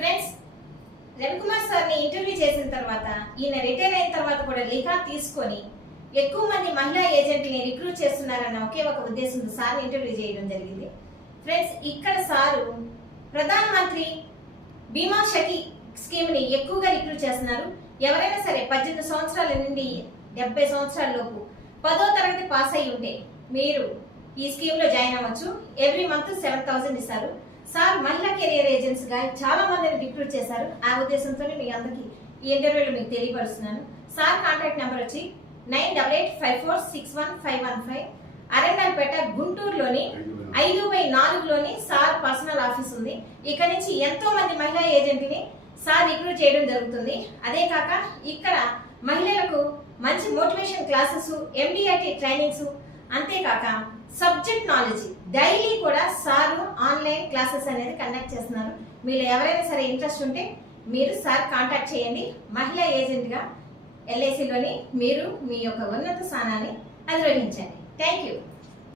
Friends, Ravikumar సార్ని interview చేసిన తర్వాత ఈయన రిటైర్ అయిన తర్వాత కూడా లిఖా తీసుకొని ఎక్కువ మంది మహిళా ఏజెంట్ని రిక్రూట్ చేస్తున్నారన్న ఒకే ఒక ఉద్దేశంతో సార్ని ఇంటర్వ్యూ చేయడం జరిగింది. ఫ్రెండ్స్, ఇక్కడ సారు ప్రధాన మంత్రి బీమా సఖి స్కీమ్ని ఎక్కువగా రిక్రూట్ చేస్తున్నారు. ఎవరైనా సరే 18 సంవత్సరాల నుండి 70 సంవత్సరాల లోపు 10వ తరగతి పాస్ అయి ఉంటే మీరు ఈ స్కీమ్ లో జాయిన్ అవ్వచ్చు. ఎవ్రీ మంత్ 7,000 ఇస్తారు. సార్ మహిళా కెరియర్ ఏజెంట్స్ గా చాలా మందిని రిక్రూట్ చేశారు. ఆ ఉద్దేశంతో మీ అందరికి ఈ ఇంటర్వ్యూలో మీకు తెలియపరుస్తున్నాను. సార్ కాంటాక్ట్ నెంబర్ వచ్చి 9854615515. అరండల్పేట గుంటూరులోని 5/4లోని సార్ పర్సనల్ ఆఫీస్ ఉంది. ఇక్కడ నుంచి ఎంతో మంది మహిళా ఏజెంట్ని సార్ రిక్రూట్ చేయడం జరుగుతుంది. అదే కాక ఇక్కడ మహిళలకు మంచి మోటివేషన్ క్లాసెస్, ఎండిఆర్టీ ట్రైనింగ్స్, అంతేకాక సబ్జెక్ట్ నాలెడ్జ్ డైలీ కూడా సార్ ఆన్లైన్ క్లాసెస్ అనేది కండక్ట్ చేస్తున్నారు. మీరు ఎవరైనా సరే ఇంట్రెస్ట్ ఉంటే మీరు సార్ కాంటాక్ట్ చేయండి. మహిళా ఏజెంట్గా ఎల్ఐసిలోని మీరు మీ యొక్క ఉన్నత స్థానాన్ని అధిరోహించండి. Thank you.